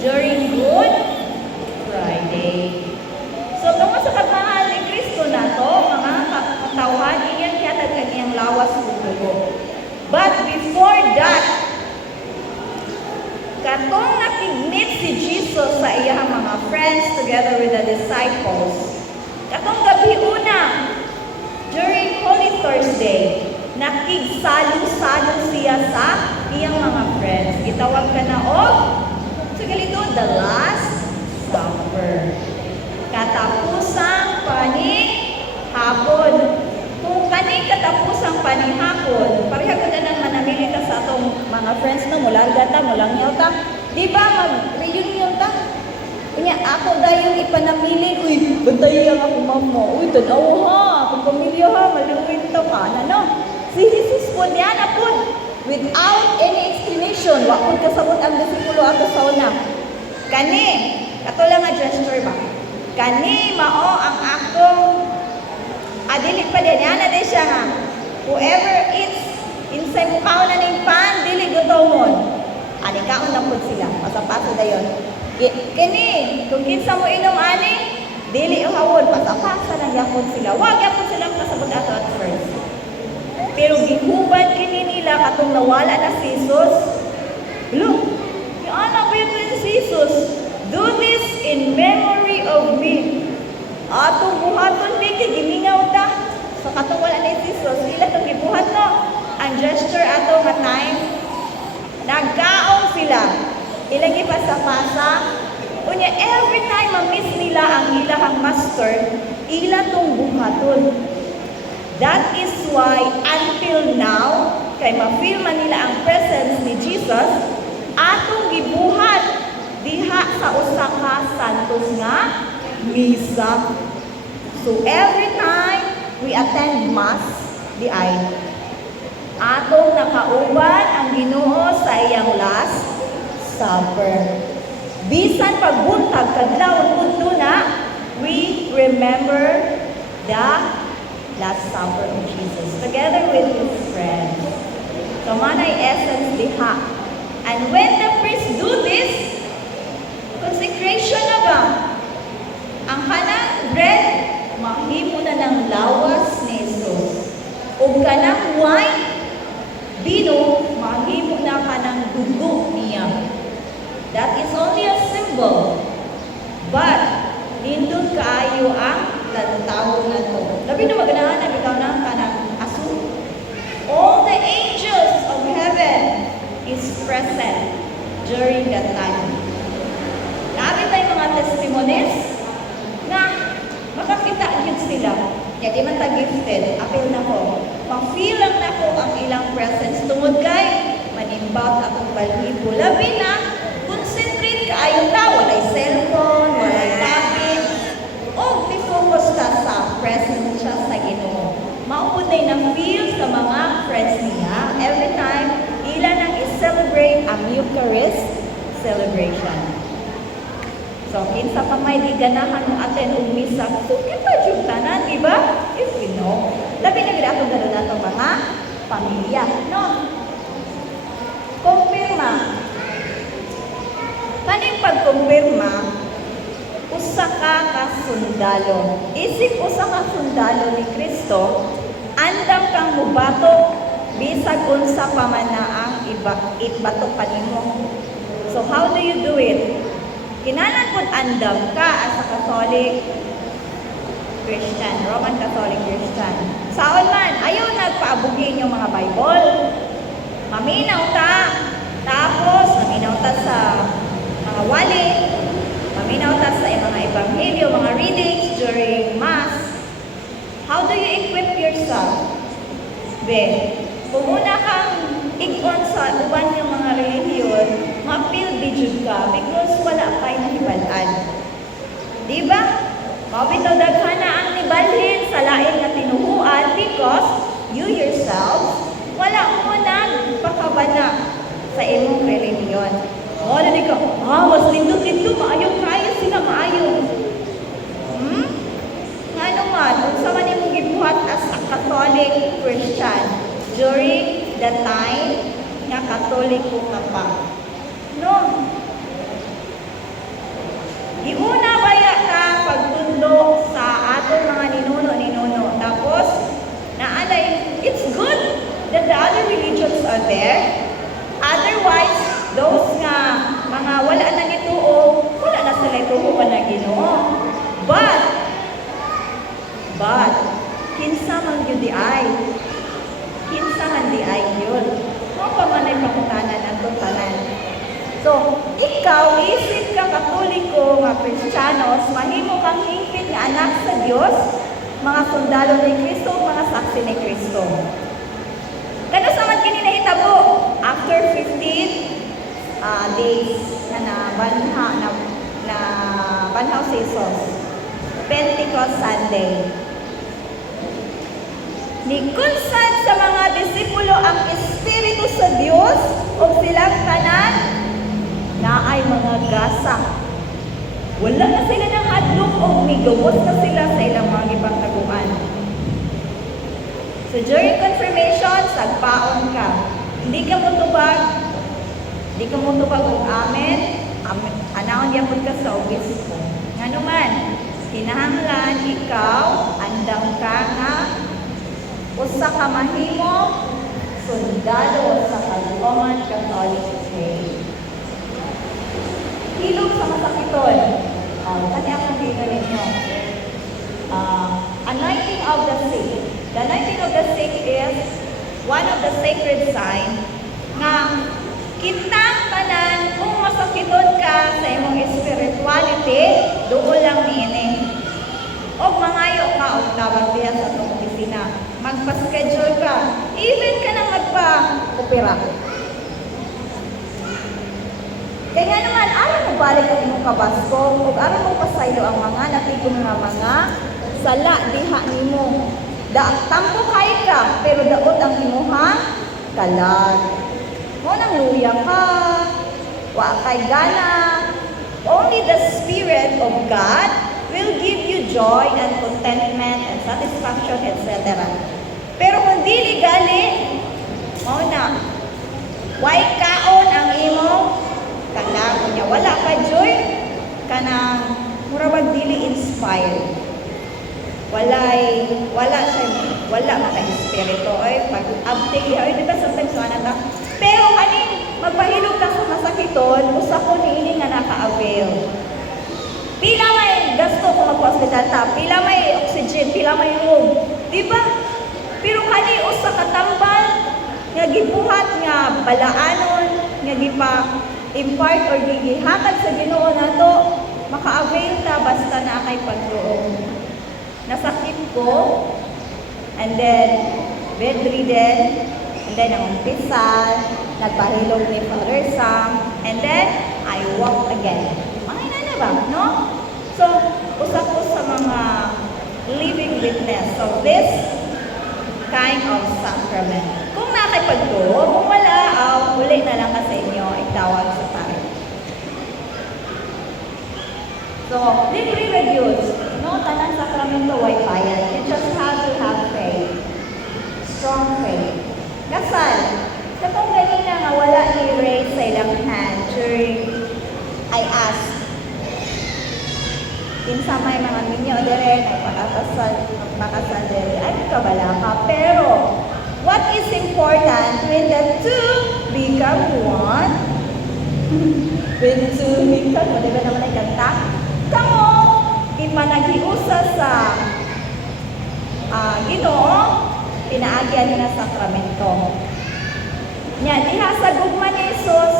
during Good Friday. So, kung sa pagmahal ni Kristo na to, mga katawhan, iyan kiyatag kaniyang lawas ng dugo. But before that, katong nakigmeet si Jesus sa iyang mga friends together with the disciples, katong gabi una, during Holy Thursday, nakigsalo-salo siya sa iyang mga friends. Gitawag ka na sa galito, the Last Supper. Katapusang panihapon. Kung katapusang panihapon, pareha ko na nang manamili ta sa atong mga friends na mula gata, mulang yaw ta. Di ba mag-reunion ta? Kanya ako dahil ipanamili, uy, bantay lang ako mama, uy, tanaw ha, kung pamilya ha, maluwin to ka, no? Si Jesus po niya na po, without any explanation, wakon kasabot ang disipulo ato sa una. Kani, kato lang nga gesture ba? Kani, mao ang akong, dili pa din, yan na din siya nga, whoever eats inside pao na ng pan, dili gutomon. Kaon na po sila, pasapaso na yun. Kini, kung kinsa mo inom ani, dili uhawon, pasapasa lang yapon sila. Wag yapon silang kasabot ato at first. Pero gihubad kini nila katong nawala na si Jesus. Look, ana ba yun si Jesus? Do this in memory of me. Atong buhaton di kay gimingaw ta. So katong wala na si Jesus, ila tong gibuhat no. Ang gesture ato nga time, nagkaon sila. Ilang ipasa-pasa. Unya, every time ma-miss nila ang ilahang master, ila tong buhaton. That is why, until now, kay ma-feel man nila ang presence ni Jesus, atong gibuhat diha sa usa ka santos nga misa. So, every time we attend Mass, di ay, atong nakauban ang Ginoo sa iyang Last Supper. Bisan pagbuntag kadlaw unto na, we remember the Last Supper of Jesus together with his friends. So manay essence diha. And when the priests do this, consecration na ba? Ang kanang bread, mahimo na ng lawas ni Jesus. O kanang wine, bino, mahimo na kanang dugo niya. That is only a symbol. But, nindot kaayo ang lantaw na to. Labi na maganahan na bitaw na kanang aso. All the angels of heaven is present during that time. Nabi tayo mga testimonies na makakita yun sila. Kaya di man ta-gifted, apil na ko. Pang-feel lang na ko ang ilang presence. Tungod kay, manimbaut akong balhibo. Labi na, concentrate ka ayaw ta. Walay cellphone, walay tablet. O, focus ka sa presence siya sa Ginoo. Maupunay na feel sa mga friends niya. Every time, ilan ang i-celebrate ang Eucharist celebration. So, kinsa pa may di ganahan mo atin og misa, so kita jud tanan, di ba? If we know. Labi na gid ato ganahan natong mga pamilya, no? Kumpirma. Kaning pagkumpirma, usa ka sundalo. Isip usa ka sundalo ni Kristo, andam kang mubatok bisag unsa pa man na ang ibatok pa nimo. So, how do you do it? Kinanan po andam ka as a Catholic Christian, Roman Catholic Christian. Saon man, ayaw nagpaabugin yung mga Bible. Maminaw ta. Tapos, maminaw ta sa mga wali. Maminaw ta sa mga ebanghelyo, mga readings during Mass. How do you equip yourself? Kung muna kang ikon sa uban yung mga relihiyon, ma-feel bijud ka because wala pa'y nahibalan. Diba? Mabitaw daghana ang nibalhin sa lain nga tinuhuan because you yourself wala mo nagpakabana sa imong relihiyon. O, na di ka, mas lindot dito, maayo kayo sila, maayo. Nga naman, kung sa man imong gibuhat as a Catholic Christian during the time nga Katoliko ka pa. No. Iuna baya ka pagtundo sa atong mga ninuno. Tapos, naalay, it's good that the other religions are there. Otherwise, those nga mga wala na nituo, wala na sila ituo pa na Ginoo. But, kinsa man yun di ay. Kinsa man di ay yun. Kung pa man ay pakutanan ang tanan. So, ikaw, isip ka Katoliko, nga Kristiyanos, mahimo kang hingpit nga anak sa Dios, mga sundalo ni Kristo, mga saksi ni Kristo. Kano sa man kini nahitabo after 15 days na banhaw si Jesus. Pentecost Sunday. Ni kunsad sa mga disipulo ang Espiritu sa Dios o silang tanan na ay mga gasa. Wala na sila ng hadlok o migawos na sila sa ilang mga ipangtaguan. So during confirmation, sagpaon ka. Hindi ka mutubag og amen. Anaon yapon ka sa obispo. Nga naman, kinahanglan ikaw, andam ka nga, usa ka mahimo, sundalo sa Roman Catholic Faith. Hilog sa masakiton. Kasi akong dito ninyo. Anointing of the sick. The anointing of the sick is one of the sacred signs nga kitang tanan kung masakiton ka sa imong spirituality, doon lang niini. O mangayo ka o tawag diya sa itong opisina. Magpa-schedule ka. Even ka na magpa-opera. Kaya naman, alam mo balik ang imong kabaskong o alam mo pasaylo ang mga natigong nga mga sala diha nimo. Tampo kay ka, pero daot ang imuha kalag. Mo nang luya ka, wa kay gana. Only the Spirit of God will give you joy and contentment and satisfaction, etc. Pero kung dili gali, mo na, why kaon ang imong kalag niya. Wala ka joy, kanang murabag dili inspired. Wala maka-espiritu. Pag-uptake niya, di ba sometimes wala ta? Pero kaning magpahilog ka sa masakiton, usa ko niini nga naka-avail. Pila may gasto kung magpa-hospital ta, pila may oxygen, pila may room. Di ba? Pero kani usa ka tambal, nga gibuhat nga balaanon, nga gipa-impart or gihatag sa Ginoo nato, maka-avail ta basta na kay pagtuo. Nasakit ko, and then bedridden, and then ang umpisa, nagpahilog ni Father Sam, and then I walked again. Makina na ba, no? So, usap ko sa mga living witness of this kind of sacrament. Kung nakipagtuo, kung wala, huli na lang ka sa inyo, itawag sa tayo. So, libre reviews. No, tanang sakramento way bayan. You just have to have faith. Strong faith. Kasal. Kapag ganina nga wala ni raise sa ilang hand during I asked. Kinsa may mga minyo dere, nagpakasal dere. Ay, kabala ka. Pero, what is important when the two become one? When the two become one, diba naman ay kanta? Kamo, ipanaghiusa sa Ginoo, pinaagyan nila sa sakramento. Nya diha sa gugma ni Jesus,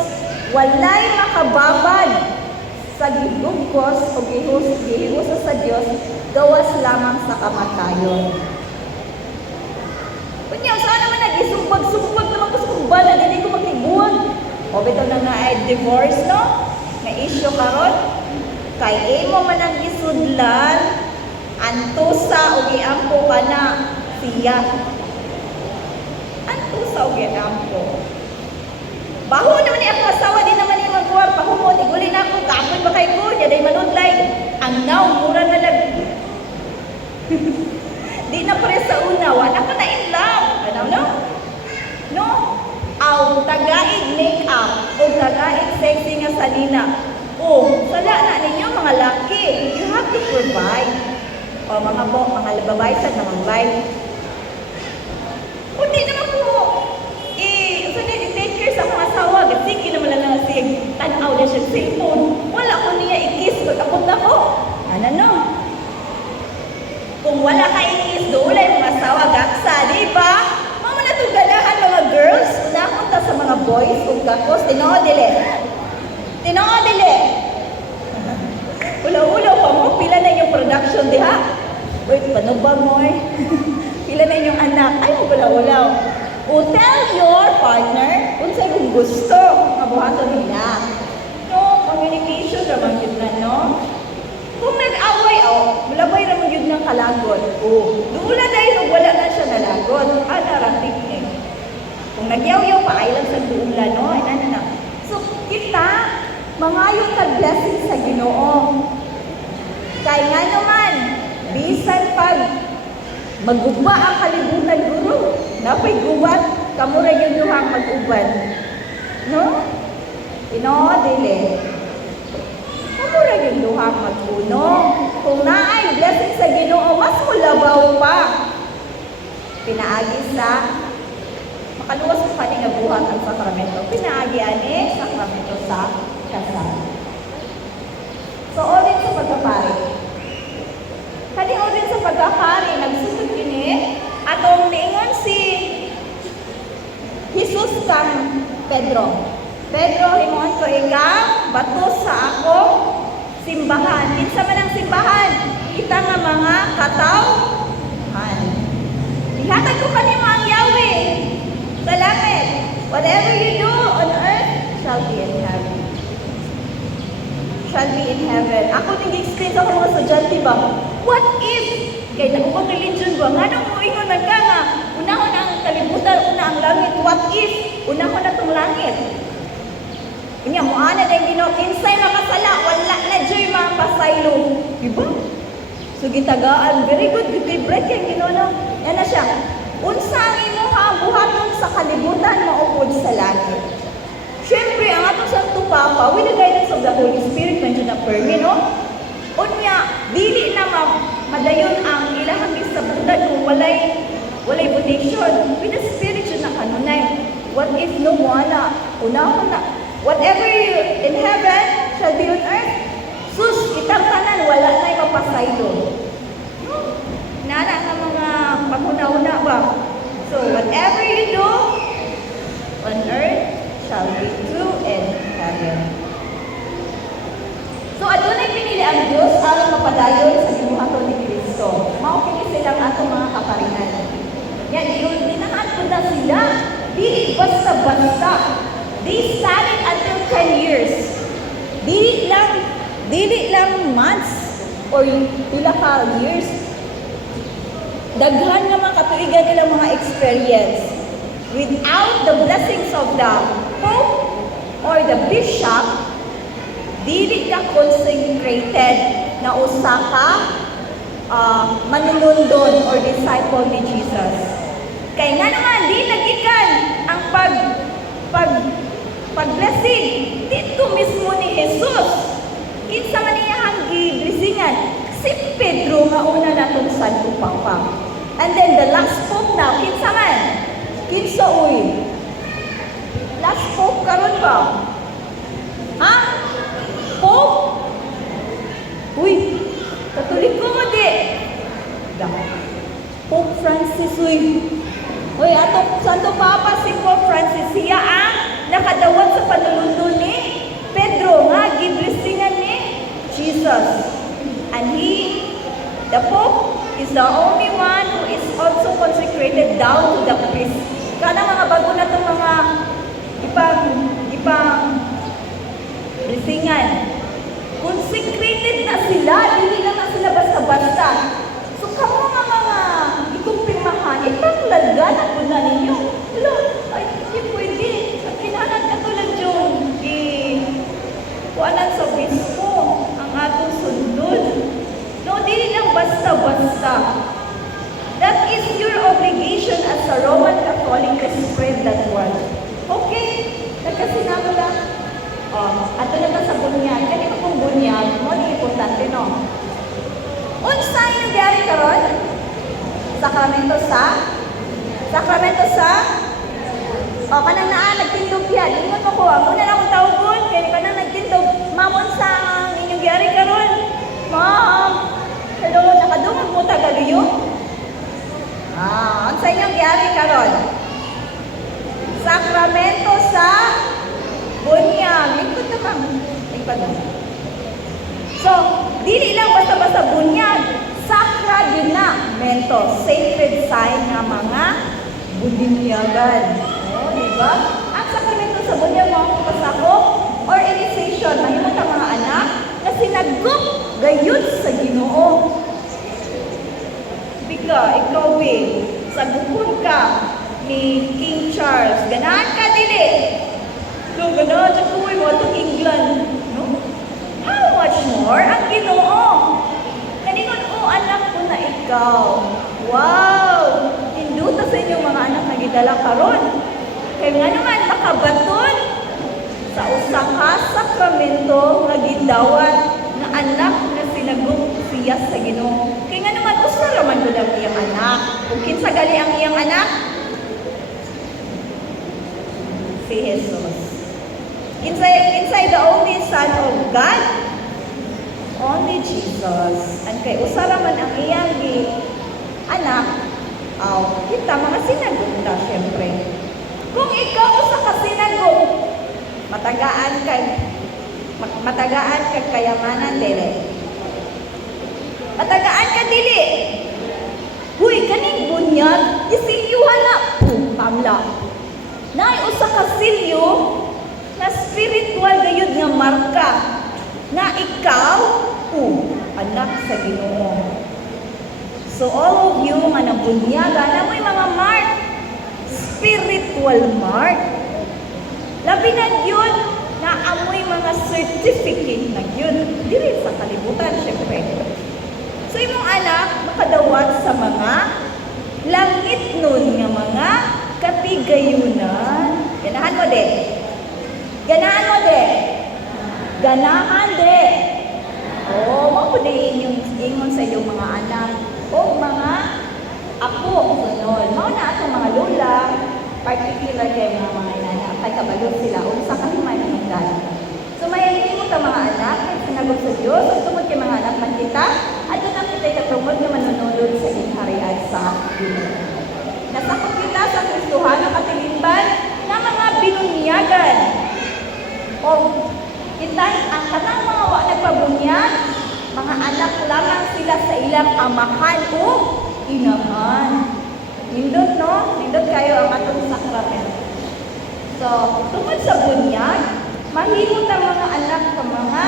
walay makababad sa gidugkos o gihiusa sa Dios gawas lamang sa kamatayon. Kunya saan naman nagisugbag-sugbag naman ko sa kumbala, hindi ko makiguan. O bitaw na ay divorce, no? May issue karon. Kay imo man ang isudlan, antusa o giampo ka na siya. Antusa o giampo. Baho naman ni ako asawa, di naman ni magkuha. Pahumot, iguli na ako, kaapon ba kay ko? Yaday manudlay. Ang now, mura na lang. Di na pare sa una, wala ka na in love. Ano, no? No? Aw, tagaig make-up o tagaig sexy nga sanina. Oh, sala na ninyo mga laki. You have to provide. O mga babae sa namambay. Kundi naman po, i-take care sa mga asawa. Kasi naman lang siya, tanaw na siya cellphone. Wala ko niya ikis, pag-abot na ko. Ano no? Kung wala ka ikis, doon lang mga asawa, gaksa, di ba? Mama na itong ganahan mga girls, unakunta sa mga boys, kung kakos, tinoodili. Tinoodili. Ulaw-ulaw pa mo, pila na yung production, di ha? Uy, panubag mo eh. Pila na yung anak. Ay, ulaw-ulaw. O tell your partner kung sa'yo kung gusto mabuhato nila. No, communication naman yun na, no? Kung nag-away, mulabay naman yun ng kalagot. O, doon dahil wala na siya nalagot. Narating eh. Kung nagyaw-yaw pa, ay lang sa duula, no? Ay, na. So, kita, mangayon ka-blessing sa Ginoo. Kaya nga naman, bisan pag magugba ang kalibutan guro, napay gubat, kamura yun yung mag-uban. No? Dili. Kamura yun yung mag-uno. Kung naay blessing sa Ginoo, mas mulabaw pa. Pinaagi sa makaluwas ko kaning nabuhat ang sakramento. Pinaagi ani sakramento sa kasal. So, ulit sa pagkapari. Kani ulit sa pagkapari, nagsusod kini, atong niingon si Jesus kang Pedro. Pedro, himon ko ikaw, bato sa ako, simbahan. Kinsa man ang simbahan? Kita nga mga katawhan. Ihatag ko kanimo ang Yahweh. Sa langit. Whatever you do on earth shall be in heaven. Shall be in heaven. Ako nag-explain ako mga estudyante ba? What if? Kaya nakupag religion ba? Nga nang uingon nagka nga. Unahon ang kalibutan, una ang langit. What if? Unahon na itong langit. Kanya, muana na yung Ginoo. Kinsay makasala, wala na dyo'y mga pasaylo. Diba? So, gitagaan. Very good. Good break yung Ginoo. Yan na siya. Unsa ang imuha buhaton sa kalibutan, maupod sa langit. Siyempre, ang atong Santo Papa, with the guidance of the Holy Spirit, nandiyo na permi, no? Unya, dili na madayon ang ilahang isabutan kung walay votation. With the Spirit, yun na kanunay. What if no wala? Unahon na. Whatever you in heaven shall be on earth. Sus, kitang tanan, wala na'y mapasaylo. No? Nana nga mga paguna-una ba? So, whatever you do on earth shall be true in heaven. So, adunay pinili ang Diyos aron mapadayon sa gibuhaton ni Kristo. Mao kini silang atong mga kaparinan. Yan, iulminahan ko na sila. Dili basta-basta. They studied until 10 years. Dili lang months or pila ka years. Daghan nga mga katuigan nilang mga experience. Without the blessings of the Pope or the Bishop, dili ka consecrated na usa ka manunundon or disciple ni Jesus. Kaya nga naman, di nagikan ang pag-blessing dito mismo ni Jesus. Kinsa man iyang gi-blessingan? Si Pedro nga una natong Santo Papa. And then the last Pope now, kinsa man? Kinsa uy? Last Pope karon ba? Ha? Pope? Uy, Katoliko mo di. Pope Francis uy. Uy, atong Santo Papa si Pope Francis, siya ang nakadawat sa panulundon ni Pedro nga giblessingan ni Jesus. And the Pope is the only one who is also consecrated down to the priest. Kana mga bago na itong mga ipang blessingan. Consecrated na sila, hindi na sila basta-basta. So, kamo nga mga ikumpirmahan, ipanglagan po na ninyo. Hello, ay, hindi pwede. Kinahanan ka tulad yung kuanan sa bispo, ang atong sundod. No, di lang basta-basta. That is your obligation as a Roman Catholic to spread that word. Okay, nagkasinama lang. Ato na ba sa bunyag? importante no. Unsa inyong gyari karon? Sakramento sa o kanang naa nagtindog yan. Ingon mo ko, amo na lang akong tawgon kay kanang nagtindog. Ma'am, unsa ang inyong gyari karon? Ma'am, hello, nakadungog mo tagaliyo? Unsa inyong gyari karon? Sakramento sa bunyag. Ikot na kang ikot na. So, dili lang basta-basta bunyag. Sakramento, sacred sign nga mga bunyagan. Diba? Ang sakramento sa bunyag mga kapasakop or initiation, mahimot ang mga anak na sinagup gayud sa Ginoo. Bika, ikaw sagupon ka ni King Charles. Ganahan ka dili. No, ganahan sa kuwi mo itong England. No? How much more ang Ginoo? Kaningon o anak ko na ikaw. Wow! Induta sa inyong mga anak na gidala karon. Kaya nga naman makabaton sa usa ka sakramento nga gidawat nga anak na sinagup siya sa Ginoo. Kaya nga naman usa raman gud ang iyang anak. Kung kinsa gali ang iyang anak? Si Jesus. Inside the only Son of God, only Jesus. And kay usa raman ang iyang anak, kita mga sinagup ta syempre. Kung ikaw usa ka sinagup, matagaan kag kayamanan dili. Matagaan ka dili. Huy, kaning bunyag, isilyuhan na. Pamla. Naay usa ka silyo na spiritual gayud nga marka na ikaw, anak sa Ginoo. So all of you nga nabunyaga na mo'y mga mark, spiritual mark. Labi na yun na amoy mga certificate na yun. Dili sa kalibutan, syempre. So imong anak, makadawat sa mga langit nun nga mga katigayunan. Ganahan mo de. Ganahan mo de. Ganahan de. Mapudiin yung ingon sa iyong mga anak o mga apo. Ganon. Mao na atong mga lola, particular kay mga inana, kay kabalo sila o sa kalimay ng hinggan. So mayayin mo ka mga anak, sinagot sa Diyos, o tungod kay mga anak man kita, at doon kita katungod na manunulod sa inharian sa Ginoo. Nasakop kita sa Kristohan na katilimban na mga binunyagan. O kita ang kanang mga nagpabunyag, mga anak lamang sila sa ilang amahan o inahan. Nindot, no? Nindot kayo ang atong sakramento. So, tungkol sa bunyag, mahimot ang mga anak sa mga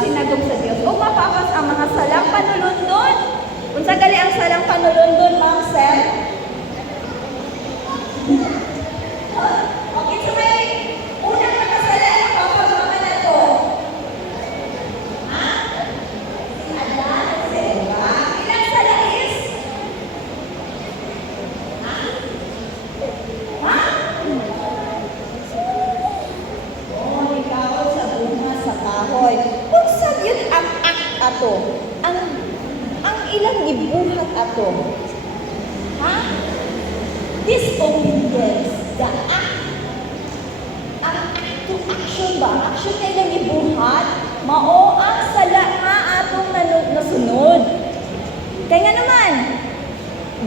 sinagup sa Diyos. O mapapas ang mga salang panulundon. Kung sa gali ang salang panulundon, Ma'am Sir, okay, so may unang nakasala, mapapas mga na to. Ha? Si Adan, si Eva. Ilang sala is? Ha? Ikaw sa bunga sa kahoy. Kung saan yun ang act ato? Ang ilang gibuhat ato. Ha? Disobedience. The act. Ang act to action ba? Action na ilang gibuhat. Mao ang sala nga atong nasunod. Kaya nga naman,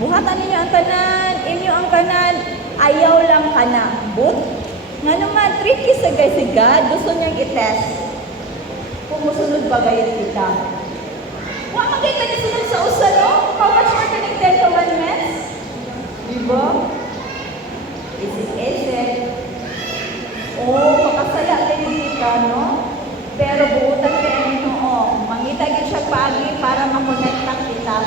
buhatan ninyo ang tanan, inyo ang kanan, ayaw lang ka na. But, nga naman, tricky sa guys si God, gusto niyang i-test. Kung musunod ba gayat kita. Huwag magkita niyo sunod sa usa, no? How much more can you 10 commandments? Diba? Isip-isip. Pakasala kayo kita, no? Pero buutan kayo nito, mangita yun siya pagi para makonekta kita.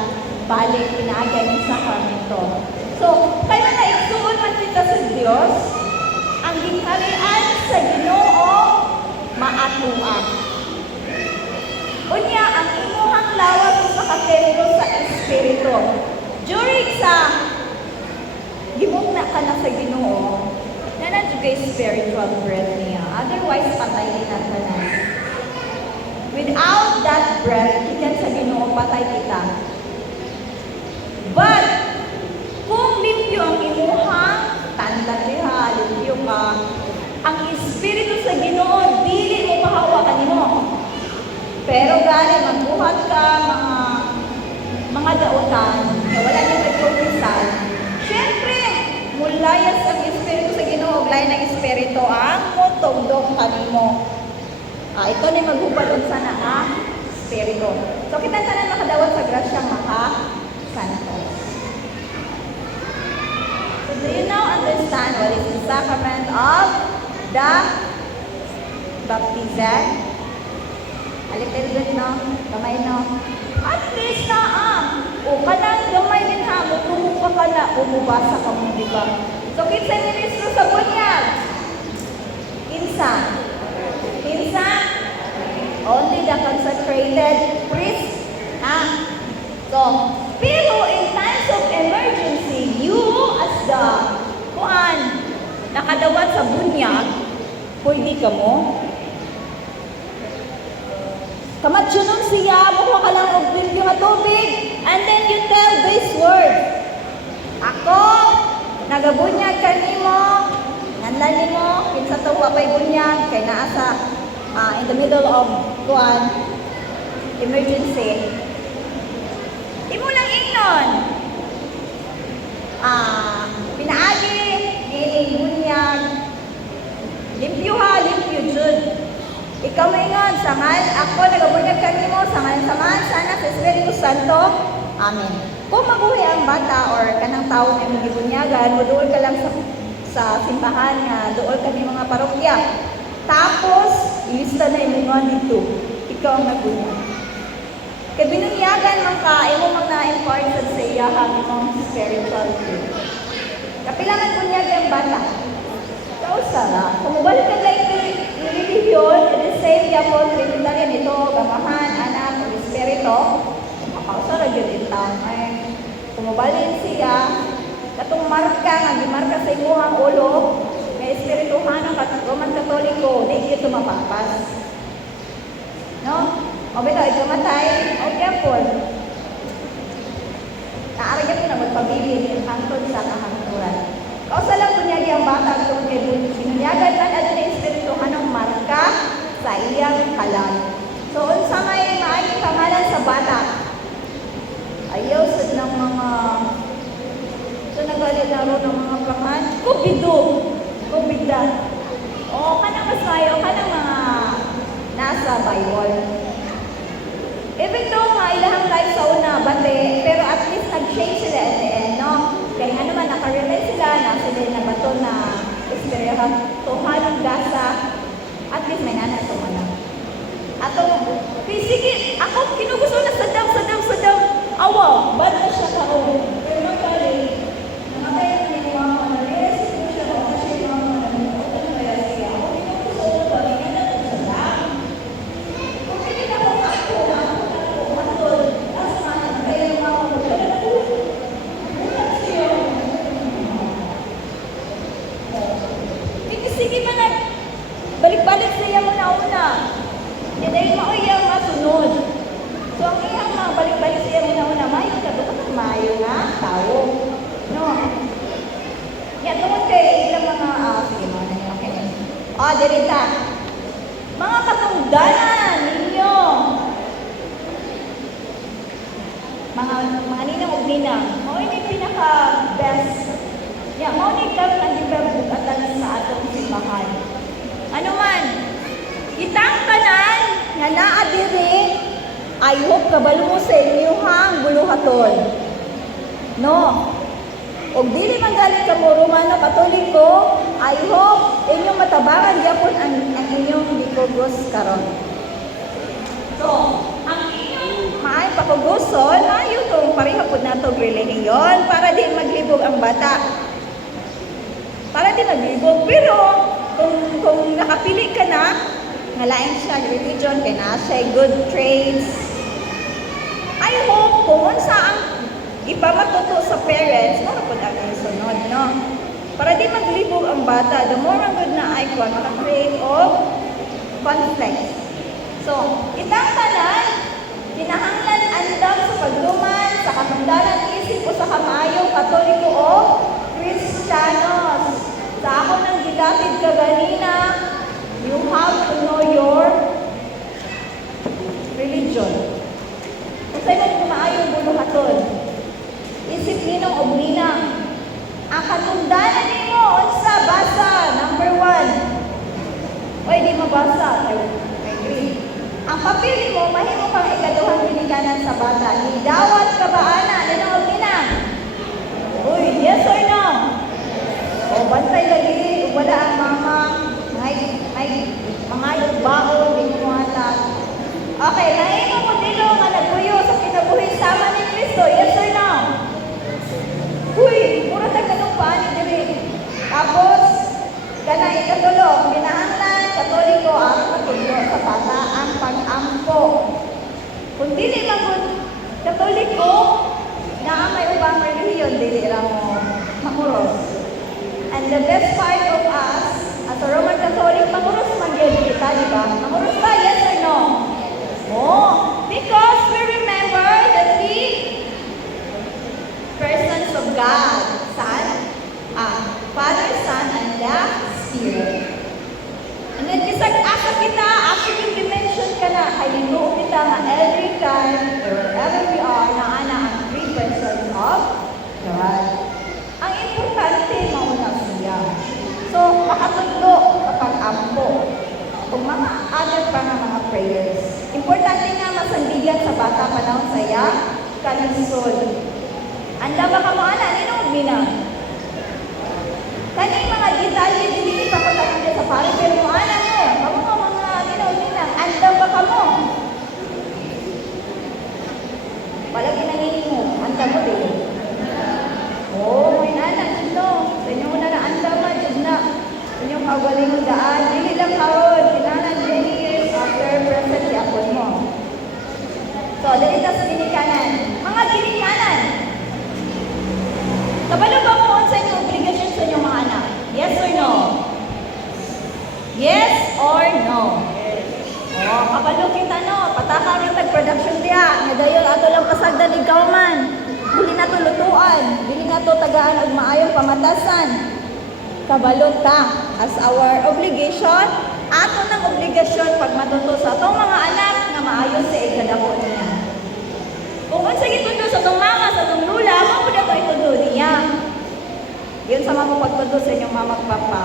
Balik, pinaagan yung sakramento. So, kaya na igsuon man kita sa Diyos, ang gingharian sa Ginoo maatuan. Unya, ang imuhang lawag sa katemplo sa Espiritu. During sa gimugna ka na sa Ginoo, nanadyo spiritual breath niya. Otherwise, patayin na ka na. Without breath, ikan sa Ginoo patay kita. But, kung limpyo ang imuhang, tanda diha, limpyo ka, ang Espiritu sa Ginoo, dili mo pahawa kanimo. Pero gali, magbuhat ka, mga dautan, na wala nang nagkumpisan, syempre, mulayas ang Espiritu sa Ginoo, lain ng Espiritu ang mutugdog kanimo. Ito na maghubalog sana ang Espiritu. So, kita sana makadawat sa grasyang maka-santos. So, do you now understand what is the sacrament of the baptism? A little bit, no? Gamay, no? At least na, o kanang gamay din ha, mutuho ka na, umubasa ka mo, di ba? So, kinsa ministro sa bunyag? Kinsa? Kinsa? Only the consecrated priest. Ha? So, pero in times of emergency, you as the nakadawat sa bunyag, pwede ka mo. Kamatsyonon siya, mukha ka lang og limpyo nga tubig, and then you tell this word. Ako, nagabunyag kanimo, nanlan nimo, kinsa to wa pay bunyag, kay naa sa in the middle of emergency. Imo lang ingnon. Pinaagi, bunyag, limpyo ha, limpyo jud. Ikaw ngayon, sangal, ako nagabunyag kanimo, sangal-sangal, sana sa Espiritu Santo. Amen. Kung mabuhay ang bata or kanang tao na yung gibunyagan, dool ka lang sa simbahan nga, dool ka ni mga parokya. Tapos, ilista na yung mga dito. Ikaw ang nabunyag. Kaya binunyagan man ka, imo mga important sa iyahang imong spiritual gift. Kapilangan bunyag ang bata. Kausara, kung mabalik ka lang religion, the same yapon, trinitarin ito, gamahan, anak, o espiritu, kausara yun itang, ay, kung mabalin siya, katong marka, nagimarka sa imuhang ulo, may espirituhan ng Roman Katoliko, di ito mapapas. No? O bito, ito matay, o yapon. Naaragyan po na magpabilin hangtod sa kahanturan. Kausa lang bunyagi ang bata kung binunyagan man at na espirituhan ng marka sa iyang kalan. So, unsa may maayong pangalan sa bata? Ayaw sa ng mga nagalit na ro ng mga pangalan. Kubida. O, kanang mas mayo, kanang mga nasa Bible. Even though nga ilahang life sa una, bate, pero at least nag-change sila at the end, no? Kaya nga naman, nakarealize sila na sila na bato na espirihan, tuhanong gasa, at least may nanay ito man. Sige, ako kinugusto na sadam. Awaw, bad na siya karoon. Pero nagkali, namatay na niya yung mga manalis, kung siya mga siya yung mga manalis, o ano kaya siya? Ako kinugusto na ba, hindi na ito sadam. Kung hindi na ako, sige man na, balik-balik siya mo na una. E dahil mauyang masunod. So, ang iyang mga balik-balik siya mo na una, mayo ka doon at mayo nga, tao. No? Yan, tungkol kayo ilang mga, sige mo na yun, okay. Dirita. Mga katungdanan ninyo. Mga ninang ug ninang, mo ini pinaka-best. Ya, mo ni kang nagibabugatan sa atong simbahan. Ano man, kitang tanan nga naa diri, I hope kabalo mo sa inyong buluhaton. No. Og dili man galit ka mo Romano Katoliko, I hope inyong matabangan gyapon ang inyong gikugos karon. So, ang inyong maay pakuguson, maayo tong pareha pud nato relihiyon para di maglibog ang bata. Para di maglibog, pero kung nakapili ka na, nga lain siya religion, kaya na siya good traits. I hope kung unsa ang ipamatuto sa parents, mara po ang sunod, no? Para di maglibog ang bata, the more ang good na icon, maka-create of conflict. So, itang tanan, Kinahanglan andam sa pagduman, sa kamandalan isip o sa kamayong Katoliko o Kristiyanos. Sa ako nang gidapit ka ganina, you have to know your religion. Kung sa'yo mo kumaayong buluhaton, isip ninong o ninang, ang katundanan nimo unsa basa, number 1. Oy, di mabasa. Ang papel mo, mahimo kang ikaduhang binikanan sa bata. Nidawat ka ba, ana? Ninong ninang? Uy, yes or no? O, bantay lagi. Wala ang mama. May mga baon, di mo alam. Okay, mahimo mo dilo nga nagpuyo sa kinabuhi sama ni Kristo. Yes or no? Uy, mura tagtanong pa ni diri. Tapos, kana ikatulong, kinahanglan, Katoliko ang matulog sa bata ang pag-ampo. Kung dili magod Katoliko, na may ubang relihiyon, dili lang mo mamuros. And the best part of us, as a Roman Catholic, mamuros man yun kita, di ba? Mamuros ba? Yes or no? Oh, because we remember the three persons of God. Father, Son, and the Spirit. And then, bisag asa kita, after yung dimension ka na, kalimuo kita nga every time, or wherever we are, na ana ang three persons of God. Ang importante, mauna siya. So, makatudlo kapag ampo. Kung mga other pa nga mga prayers. Importante nga masandigan sa bata panahon saya, kalisod. Anda ba ka mo, ana? Ninong binang? Kaning mga detalye, hindi pa ko tayo sa pare, pero mo, ana mo, kamo ka mga ninong, anda ba ka mo? Palagi nangingin mo, anda mo din. Oh, may nana, dito. Sa inyo mo na anda mo, dyan na. Sa inyong kagaling mo daan, dili lang karon, kinanan 10 years after present yapon mo. So, dali sa ginikanan. Mga ginikanan. Kabalo ba mo sa inyong obligasyon sa inyong mga anak? Yes or no? Yes or no? Oh, kabalo kita no, pataka rin tag-production diya. Ngadayon, ato lang pasagdan ikaw man. Dili na to lutuan, dili na to tagaan og maayong pamatasan. Kabalo ta as our obligation, ato ng obligasyon pag matuto sa atong mga anak nga maayo sa ikadako niya. Kung unsa gitundo sa atong mama, sa atong lula, mo pud ato itudo niya. Yun sa mga pagtudo sa inyong mama at papa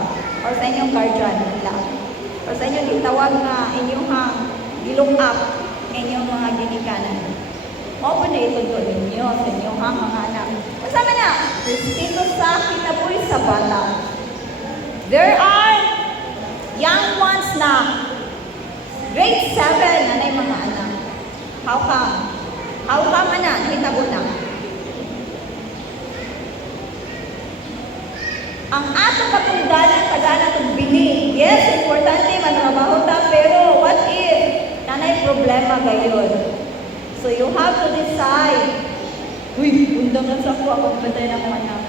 or sa inyong guardian nila. Or sa inyong gitawag nga inyong gilook up inyong mga ginikanan. Mo po na itudo ninyo sa inyong mga anak. Kasama na, respeto sa kinabuhi sa bata. There are young ones na grade 7 na na mga anak. How come? How come na? Hitabo na. Ang ato katungdanan, tagana itong bini. Yes, importante, manrabaho ta, pero what if nanay problema gayon? So you have to decide. Uy, undang lang sa ako, akong bantay na mga anak.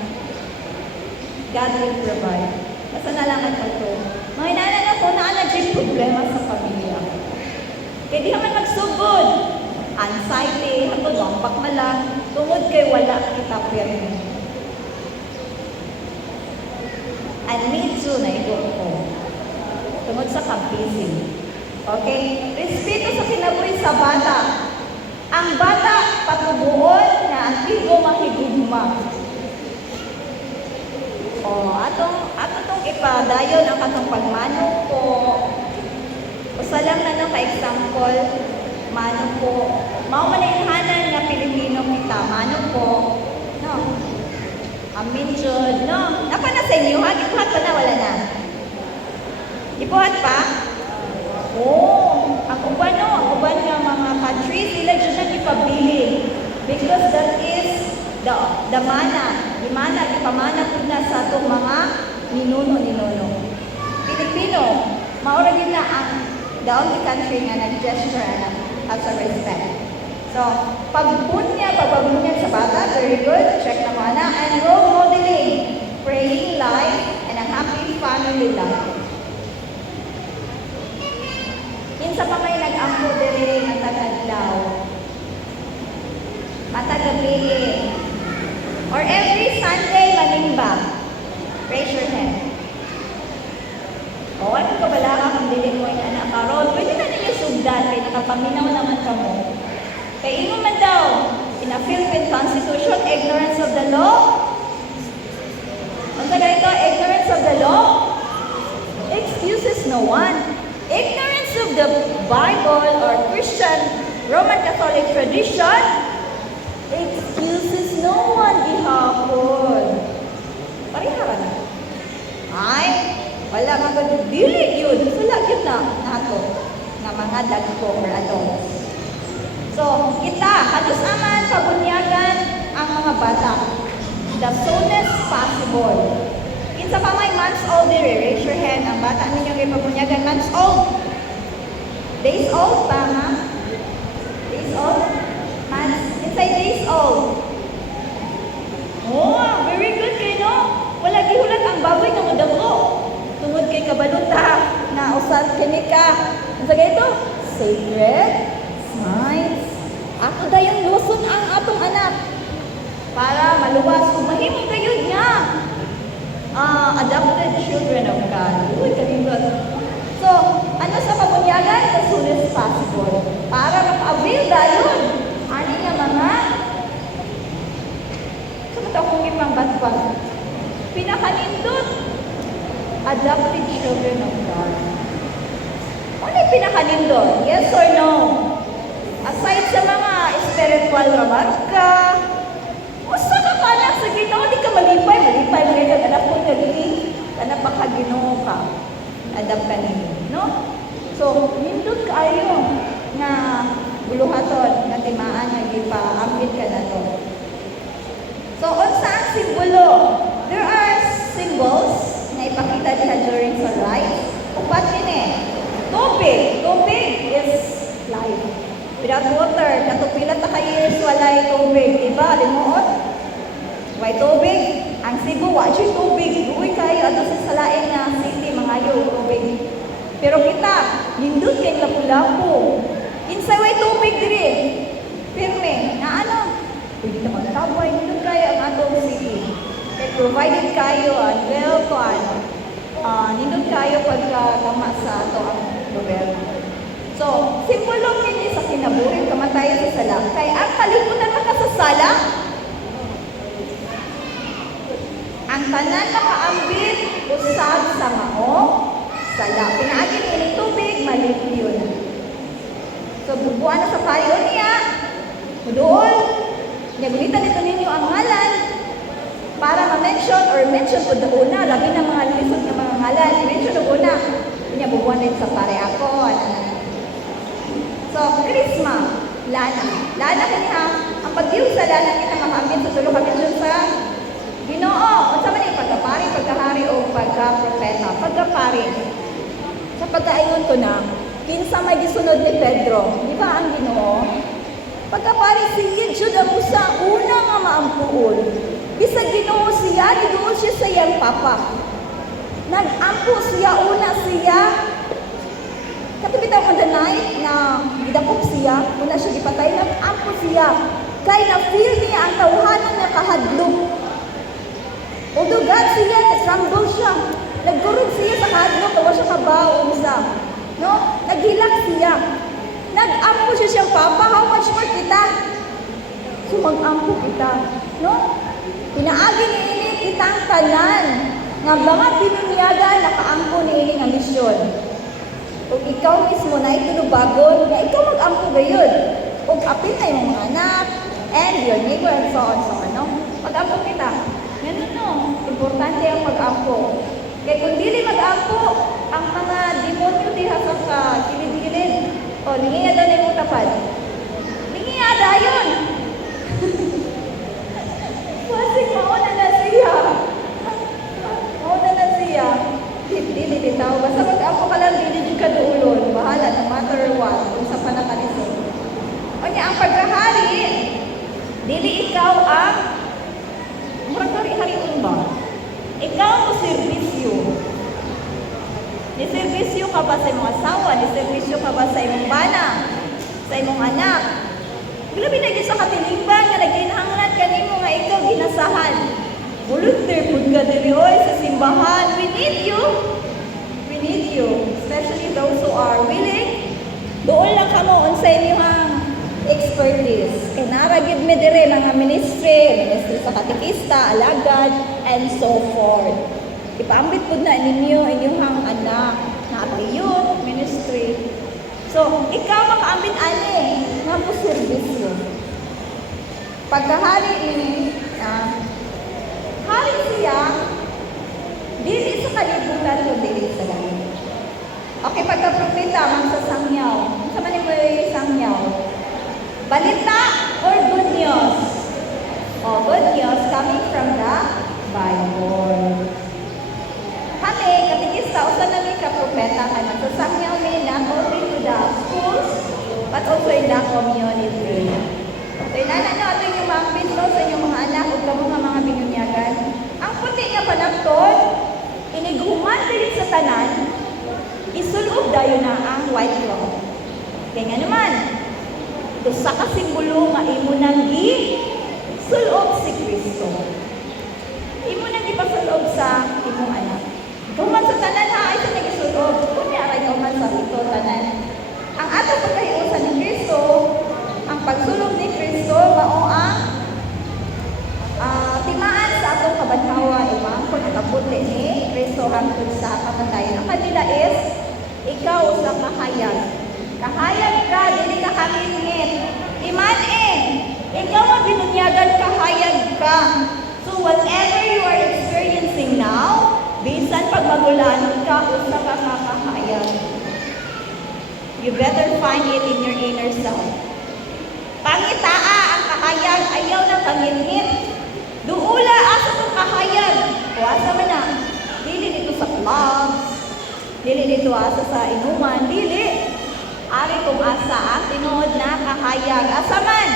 God will provide. Basta nalangan mo ito. Mga inanan ako, na-allergic problema sa pamilya. Kaya di naman magsugod. Anxiety, hato, wambak na lang. Tungod kay wala kita permi. And me too, naigot ko. Tungod sa kabising. Okay? Respeto sa kinabuhi sa bata. Ang bata, patubuon na antigo mahigugma. Atong ipadayon ang atong pagmanong po. Usa lang na nung ka-example, manong po. Mao man ilhanan nga Pilipino kita, manong po. No. Amin jud, no. Napa na sa inyo, ha? Ipuhat pa na, wala na. Ipuhat pa? Oh, ang uban no, ang uban nga mga countries, sila dyan na ipabili. Because that is the mana. Di mana, ipamana po na sa itong mga ninuno. Pilipino, maura yun na ang the only country nga nag-gesture as a respect. So, pagbabunyag sa bata, very good, check na mana, and role modeling, praying life, and a happy family life. Minsan pa may nag-ampo din ang tagadlaw. Matag gabi. Or every Sunday manimba. Raise your hand. O, ano ka bala ka kung dili mo yung anak karon? Pwede na ninyo sugdan, kaya nakapaminaw naman ka mo. Kaya ingon man daw, in a Philippine Constitution, ignorance of the law. Ang taga ito, ignorance of the law excuses no one. Ignorance of the Bible or Christian Roman Catholic tradition excuses no one gihapon. Parihara na. Ay, wala mga dili yun. Wala yun na nato na mga dagko or adults. So, kita, halos naman pabunyagan ang mga bata. The soonest possible. Kinsa pa may months old dire, raise your hand. Ang bata ninyong ipabunyagan, months old. Days old, tama? Days old? Months. Inside days old. Oh, very good kayo, no? Wala gihulat ang baboy ng udako. Tungod kay kabaluta na usad kini ka. Unsa ito? Sacred science. Ako dayon luson ang atong anak para maluwas kung mahimo kayo niya. Adopted children of God. Uy, kalinggot. So, ano sa pabunyagan? As soon as possible. Para maka-avail dayon. Ani nga mga kumita kong ipang batwa. Pinakanindot. Adopted children of God. Ano yung pinakanindot? Yes or no? Aside sa mga spiritual remarka, usa ka pa na sa Ginoo, di ka malipay mo kay anak mo dili, anak baka Ginoo ka. Adapt ka ninyo, no? So, nindot kaayo na buluhaton nga timaan nga gipa-ambit ka na to. So, unsa ang simbolo? There are symbols na ipakita diha during sunrise. Upat kini. Tubig. Tubig is life. Without water, katupilat na kayo walay tubig. Diba? Limuot? Way tubig. Ang Cebu, wajay tubig. Uy kayo, ato sa salain na city, mangayo tubig. Pero kita, nindot kay lapu-lapu. Insay way tubig diri. Pirme. Na ano? Pwede na magtabay. Nindot kayo ang atong city. Kaya provided kayo, well, nindot kayo pagkatama sa ato ang gobyerno. So, simbolo kini sa kinabuhi kamatayan sa sala. Kay ang kalibutan makasasala, ang tanan makaambit usab sa mao sala. Pinaagi ni tubig malimpyon. So, bubuan na sa payo niya. Doon, nagunitan nito ninyo ang ngalan para ma-mention or mention po the una. Labi ng mga lisod ng mga ngalan. I-mention the una. Niya bubuan din sa pare ako. So, Krisma, lana. Lana kaniha, ang pag-iw sa lana kita makaambit sa tulo kami dyan sa Ginoo. Unsa man yung pagkapari, pagkahari o pagka-propeta? Pagkapari. Sa pagkaayon ko na, kinsa may gisunod ni Pedro, di ba ang Ginoo? Pagkapari siya, Jud ang usa, una nga maampuon. Bisag Ginoo siya, niduol siya sa iyang papa. Nag-ampo siya, una siya, katubitaw ko danay na gidakop siya, una siya gipatay, nag-ampo siya. Kay na-feel niya ang tawhanan niya kahadlok. Although God siya, natrumble siya. Nagkurog siya sa kahadlok, kawa siya kabaon sa. No? Naghilak siya. Nag-ampo siya siyang papa, how much more kita? So mag-ampo kita. No? Pinaagi ni ini kitang tanan. Nga mga pinunyagan, nakaampo ni ini nga misyon. Kung ikaw mismo na itunubagon, na ikaw mag-ampo gayon. Kung apil na yung mga anak, and your neighbor, and so on, so on, no? Mag-ampo kita. Ganun, no? Importante ang mag-ampo. Kaya kung dili mag-ampo, ang mga demonyo diha sa kilid-kilid, o, lingiya daw na yung tapad. Lingiya dayon! Wasig, mauna na siya. Mauna na siya. Dili bitaw. Basta mag-ampo ka lang, dili ka duulon. Bahala, no matter what, kung sa panakalisod. O niya, ang pagkahari, dili ikaw ang hari-hariun ba? Ikaw ang serbisyo. Niserbisyo ka ba sa imong asawa? Niserbisyo ka ba sa imong bana? Sa imong anak? Grabe na gyud sa katilingban nga naghinahanglan kanimo nga ikaw ginasahan. Volunteer pud ka diri oy sa simbahan. We need you. We need you, especially those who are willing. Doon lang kamo unsay inyong expertise. Kay nara gyud mi diri mga ministry sa katikista, alagad, and so forth. Ipaambit pud na ninyo inyong anak na youth ministry. So, ikaw makaambit ani nga mo serbisyo. Pagkahari ini, hari siya dili sa kalibutan o dili sa langit. Okay, pagka-propeta man sa sangyaw. Sa man mo sangyaw? Balita or good news? Oh, good news coming from the Bible. Kami, katikista, usan namin ka-propeta kay magsasangyaw mi not only to the schools, but also in the community. So, inana ato yung mga pinto sa inyong mga anak o kamo nga mga binunyagan. Ang puti nga panagton, iniguman dili sa tanan, isulob dayon na ang white cloth. Kaya nga naman, ito sa kasimbolo nga imo nang sulob si Kristo. Imo nang ipasulob sa imong anak. Kuman sa tanan ha, ay sa nag-isulob. Kunyara niyo man sa ito tanan. Ang ato pagkahiusan ni Kristo, ang pagsulob ni Kristo, mao ang timaan sa atong kabanhawa, imang pagkaputi ni Kristo hangtod sa kamatayan. Ang kanila is, ikaw sa kahayag. Kahayag ka, dili ka kamingit. Imanin, ikaw ang binunyagan, kahayag ka. So whatever you are experiencing now, bisan pag magulanon ka, usa ka kahayag. You better find it in your inner self. Pangitaa ang kahayag, ayaw ng pangingit. Duula asa kong kahayag. O asa man na, dili dito sa clubs, dili dito asa sa inuman, dili. Ari kung asa ang tinuod na kahayag. Asa man?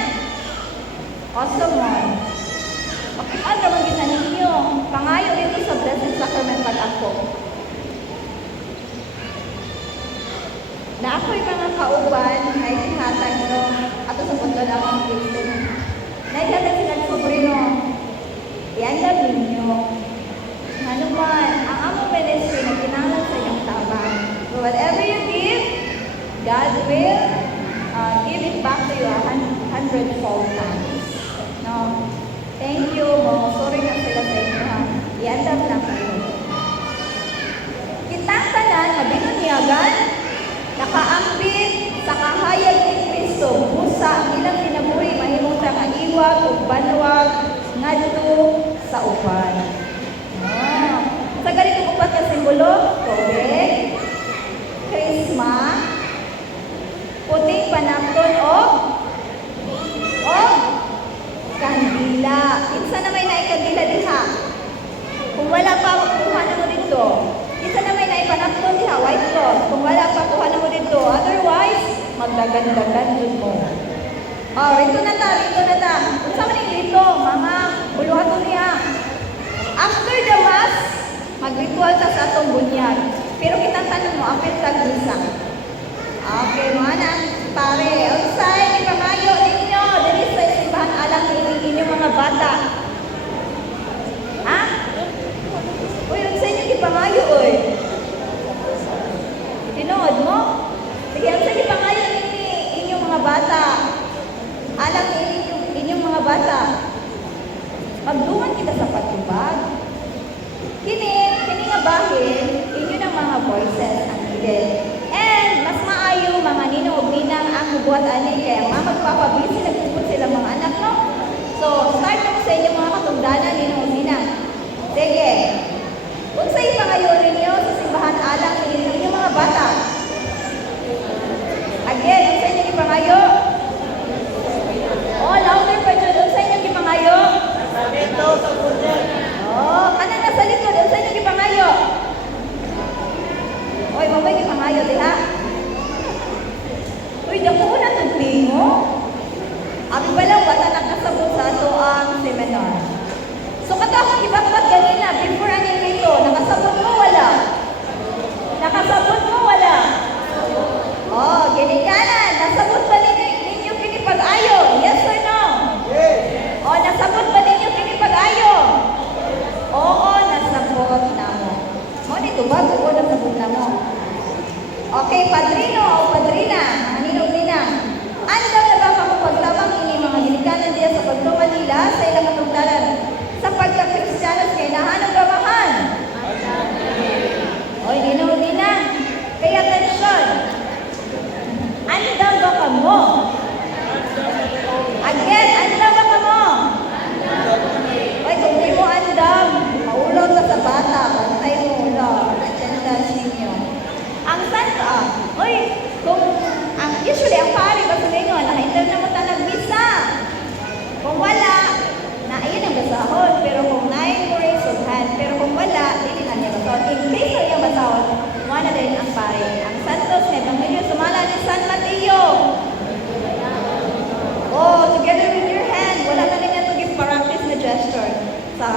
Asa man? Makikaan naman kita ninyo. Pangayo dito sa Blessed Sacrament pag-ako. Na ako'y mga kauban ay tinatag nyo ato sa punto na akong Kristo. Naihatag silang sobrino. Iandam ninyo. Ano man, ang among ministry na kinahanglan sa iyong tabang. So whatever you give, God will give it back to you 100-fold times. No? Thank you mo. Sorry na sila sa inyo ha. Iandam na kayo. Kitang tanan, mabinunyagan, nakaambit sa kahayag ni Kristo, busa ang ilang kinabuhi, mahimong nga iwag o banwag ngadto sa uban. Sa ganitong upat na simbolo, tubig, krisma, puting panakton o kandila. Isa na may naikandila diha. Kung wala pa, kuha na mo dito. Isa na may naipanakton diha, white cloth. Kung wala pa, kuha na mo dito. Otherwise, magdagan-dagan dun mo. Oh, rito na ta. Kung saan man dito, mga buluhaton niya. After the mass, mag-ritual ta sa atong bunyag. Pero kitang tanong mo, apil tag-isa. Okay, mga na, pare. Outside, ipamayo ninyo. Dali sa simbahan alang inyong mga bata. Ha? Uy, outside nyo ipamayo, oy. Tinood mo? Sige, outside ipamayo inyong mga bata. Alang inyong mga bata. Magduman kita sa patubag. Kini nga bahin, inyo ng mga voices ang needed. And mas maayo mga ninong o ninang ang hubuhat ani kaya magpapabisi nagpupot sila mga anak no. So, start na po sa inyong mga katungdanan ninong o ninang. Sige. Kung sa ipangayon ninyo sa simbahan alang inyong mga bata. Again, kung sa inyong ipangayo. Oh, louder pa dyan. Kung sa inyong ipangayo. Ito sa puder. Oh, kanan na sa likod. Kung sa inyong ipangayo. Oy, mamay ipangayo, diha. Uy, dako na itong bingo. Abi ba lang, wala nakasabot sa ito ang seminar. So, katapos ibabat ganina, before ang ito, nakasabot mo, wala. Nakasabot mo, wala. Oh, ginikanan. Nasabot ba ninyo pinipag-ayo? Yes Okay, padrino o padrina, mga ninong ninang. Andam na ba pagtabang ini mga ginikanan diya sa pagtuman nila sa ilang katungdalan sa pagka-Kristiyanos kay nahanong gamahan? Oy, ninong ninang, pay attention. Andam ba ka mo? Again, andam ba ka mo? Oy, kung di mo andam, maulaw ka sa bata, bantay mo ulaw, attendance ninyo. Ang santa, oy, kung usually ang pari ba sumingon, nakaintal na mo talag misa. Kung wala, na ayun ang basahon, pero kung nain mo rin sughan, pero kung wala, hindi na niya basahon. In case na niya basahon, wala din ang pari. Ang santos na Ebanghelyo sumala ni San Mateo. Oh, together with your hand, wala na rin ito give practice na gesture. Sa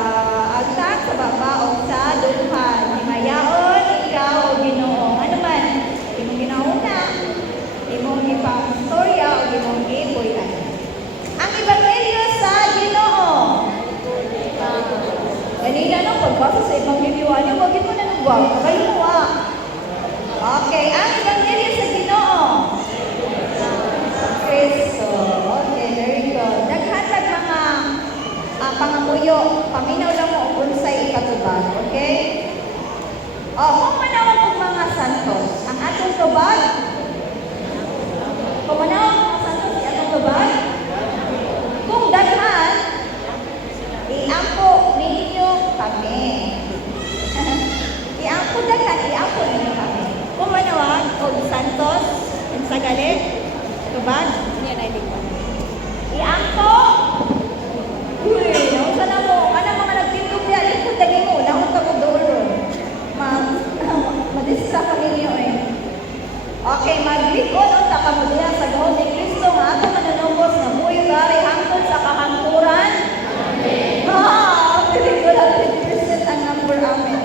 agtag, sa baba, o sa dukhan. Himayaon, ikaw, o Ginoo. Ano man, imong ginauna, imong ipang-storya, o imong ipuyan. Ang Ebanghelyo sa Ginoo. Kanina no, pagbasa sa Ebanghelyo, ano, wag mo na nagwag. Kayo mo, Okay, ang Ebanghelyo sa Ginoo. Kristo. Okay, very good. Naghatag mga pangamuyo. Paminaw lang mo kung sa'y ikatubag. Okay? Kung manawag ang mga santos, ang atong tubag, kung manawag ang mga santos, ang atong tubag, kung daghan, iampo ninyo kami. Iampo daghan, iampo ninyo kami. Kung manawag ang santos, ang sagalit, tubag, yan ay lingkod. Iampo, uy, nausa na mo, kanang mga nagtindog niya, lingkod lagi mo, naunta mo doon. Madista ka ninyo eh. Okay, maglikod o taka mo diya sa gahon ni Kristo nga ato mananubos na buhay gari hangtod sa kahangturan. Feeling ko lang 50% ang number amin.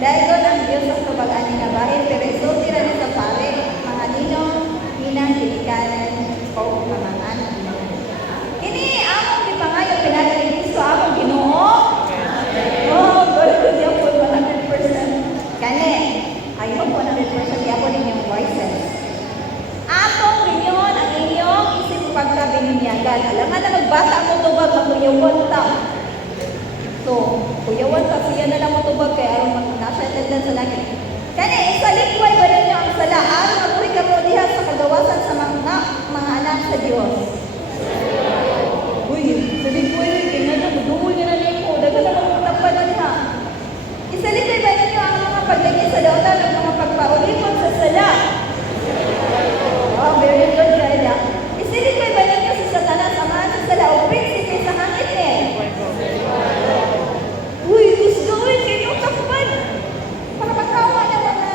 Dahil ko ang Diyos ang tubagaan ni Nabahin, pero isulti rin sa pare, mga ninong, hinang, hinikanan, o kamangan. Ini, among ipangayo, pinagay ni Kristo, among Ginoo. Good yung po, 100%. Kani, ayaw po 100% yapo ninyong voices. Atong rinyon ang inyong isip pagkabininyagan. Alam nga na nagbasa mo tubag, magkuyawan ta. So, kuyawan ta, siya na lang mo tubag, kaya aron nasa attendance sa langit. Kani, sa likway ba ninyo ang sala? Aron mabuhay ka mo diha sa kagawasan sa mga anak sa Diyos. Uy, sa likway, tingnan na, magdumul niya na lipo. Daga na magtagpan na niya. Isalipay ba ninyo ang mga paglagay sa dautan ng mga pagpaulipon sa sala? Very good, Kaya. Isalipay ba ninyo sa Satanas, amahan sa sala o prinsipe sa hangit eh? Uy, gusto kayo takpan. Para magkawa naman na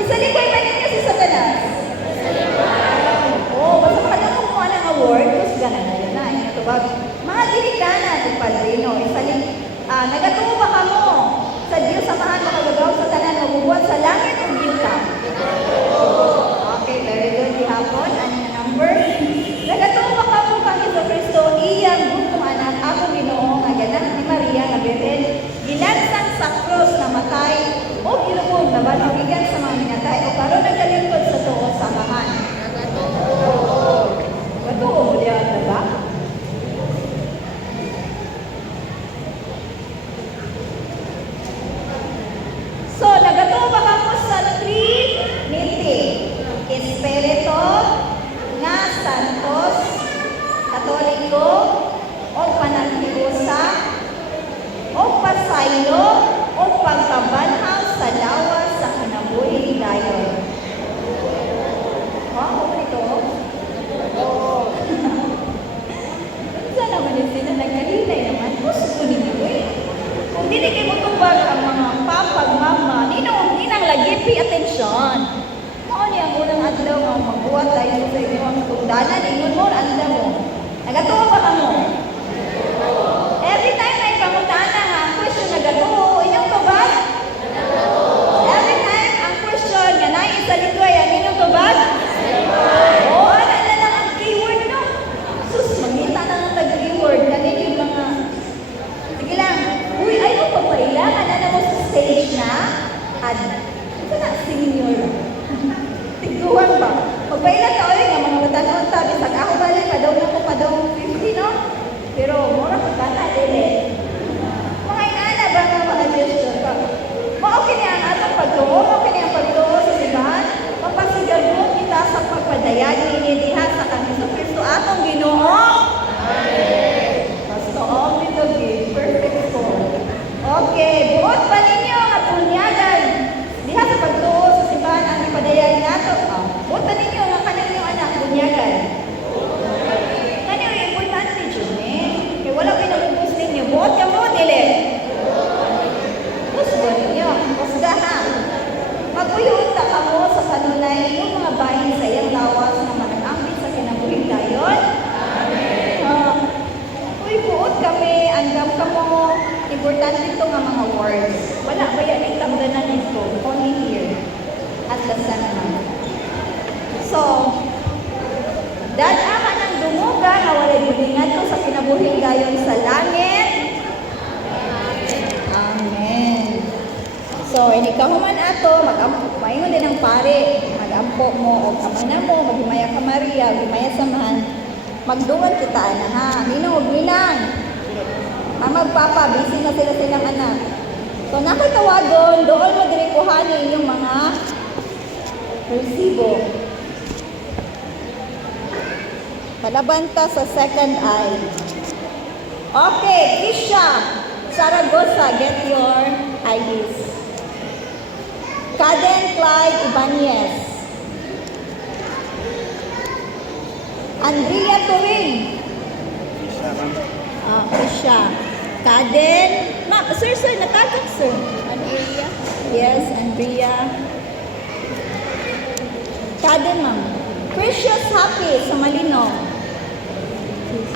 isalipay ba ninyo sa Satanas? Basta makadang kumuha ng award, tapos gana na yun na, inatubag. Mga dinikanan, padrino, nagatubo ba ka mo? Sa Diyos, samahan mo kagagaw sa tanan, mabubuhat sa langit o yuta? Okay, very good. Hapon, ano na number? Nagatubo ba ka mo kang Iso Kristo, iyang bukong anak, ako Ginoo, nga ganak ni Maria, nga Beren, ginansang sa krus na matay, o ilubog na banawigan sa mga minatay, o karon nagkalingkod sa tuo sa amahan. Gatuo mo diyan, diba? bars. Wala ba yan yung tamdanan nito? Only here. At the center. So, dad-ama ng dumuga na wala dibingan ko sa kinabuhi gayon sa langit. Amen. So, ini ka human ato, maingon din ang pare, magampo mo, o kamana mo, maghimaya ka Maria, maghimaya samahan, magdungan kita na ha. Ninong, ninang. Ang magpapa, busy na sila silang anak. So, nakatawagon, doon mo din kuhanin yung mga resibo. Palabanta sa second eye. Okay, Isha, Saragosa, get your IDs. Caden Clyde Ibanez. Andrea Turing. Isha. Caden. Ma'am, sir, natagak, sir. Andrea. Yes, Andrea. Caden, ma'am. Precious Happy sa Malino.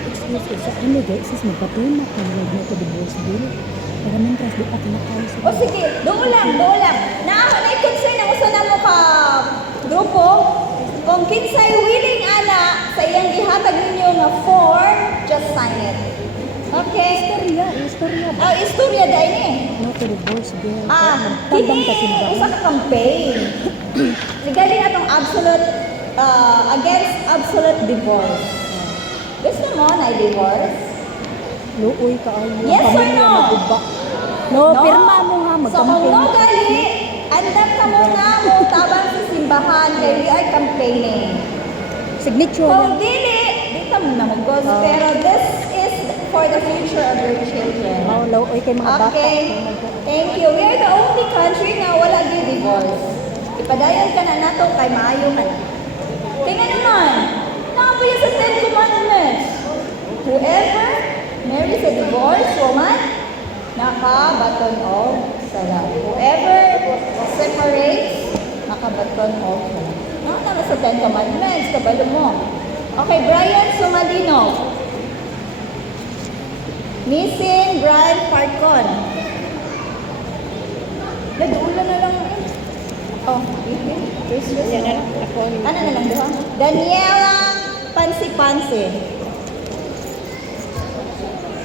Excuse me, sa ano guys, sis magpatulma ka wag na ito divorce bill. Para mentras di pa kinakaw sa O sige, doon lang. Naako na i-concern ang usa na mo ka grupo. Kung kinsay willing ana sa iyang gihatag ninyo nga form, just sign it. Okay? istorya ba? Istorya dahil ni. No to divorce bill. Kini, Tabang kasi ba? usa ka campaign. Ligali na itong against absolute divorce. Gusto mo na i-divorce? Luoy ka ay Yes or no? No, pirma mo ha, So kung mag-campaign. no gali, andam ka muna mo tabang sa simbahan kay we are campaigning. Signature Kung lang. dili, di ka muna mag-ghost. Pero this is for the future of your children. Oh, luoy kay mga bata. Okay. Thank you. We are the only country na wala gyud divorce. Ipadayon ka na nato kay maayo ka na. Tingnan naman. Nakabuya sa Ten Commandments. Whoever marries a divorced woman, nakabaton of sala. Whoever separates, nakabaton of sala. No, naman sa Ten Commandments, kabalo mo. Okay, Brian Sumalino. Missing Brian Parcon. Nag-ulan na lang. Oh, Yan na lang. Ako ang ano na lang doon? Daniela Pansi-Pansi.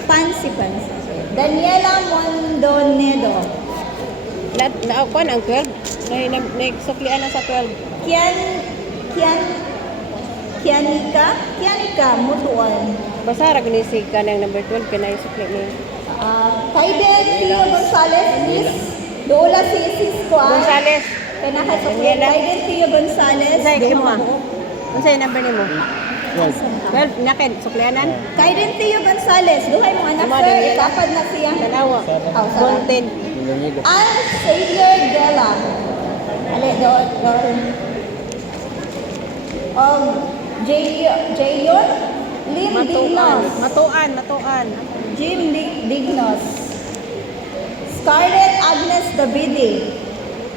Pansi-Pansi. Daniela Mondonedo. Nakuan ang 12. Nagsuklian na sa 12. Kianika Mutuan. Basta ra gani si kanang number 12 kanay sukli ni. Kaiden Tio Gonzales. Miss Dola si Cisco. Gonzales. Kanakasukli. Daniela. Kaiden Tio Gonzales. Unsay Di mo? mo. Unsay number nimo? 12 naked suklianan. Kaiden Tio Gonzales. Duhay mo anak Amo, sir. Daniela. Ikapad na siya. Tanawa. Oh, sarap. Content. Al Xavier Dela. Ale, doon. Jayon Lim Dignos. Matuan. Jim Dignos. Scarlett Agnes Davide.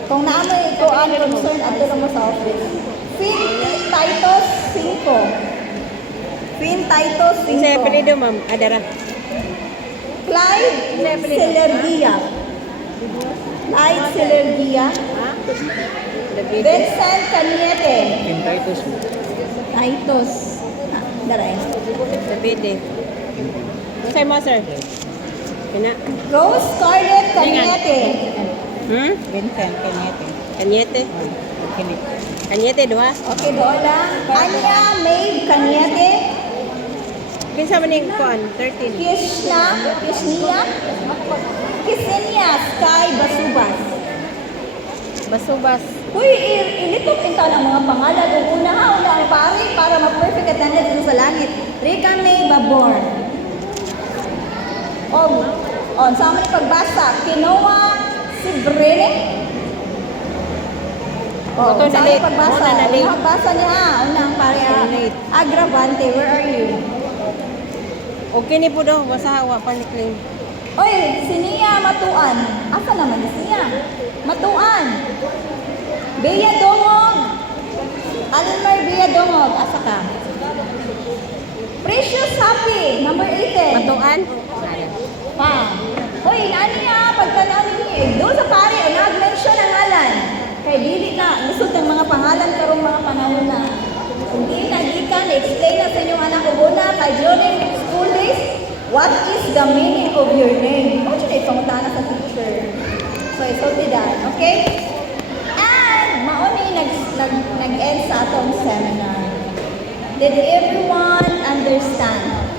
Kung naamoy ito ang concern at ito mo sa office. Finn Titus 5. Finn Titus Unsay 5. apelyido ma'am? Adara. Clyde Celergia. Clyde Celergia. Ha? David. Vincent Cañete. Titus. Titus. Daray. David. Unsay mo sir? Kina. Rose Scarlett Cañete. Vincent Cañete. Cañete. Cañete duha. Okay, doon lang. Anya May Cañete. Kinsa man ning kuan? 13. Kisenia Sky Basubas. Basubas. Uy, ilitok inta ng mga pangalan. Una ang pare para ma-perfect at nandito sa langit. Rika May Babor. Sa amin pagbasa. Kinoa Sibrene. Sa amin pagbasa. Unang basa niya. Unang pare. Agravante, where are you? Okay ni po daw basa wa pa ni claim. Oy, si Nia Matuan. Asa naman si Nia? Matuan. Bea Dongog. Almer Bea Dongog. Asa ka? Precious Happy. Number 18. Matuan. Pa. Hoy, ano niya? Pagtanaw niyo. Kay doon sa pare, o nag-mention ang ngalan. Kay dili na, lisod ang mga pangalan karong mga panahon na. Kung di na explain na sa inyong anak ko muna, kay during school days, what is the meaning of your name? Kung siya ipangutana sa teacher. So, isulti that, okay? And, mauni nag-end sa atong seminar. Did everyone understand?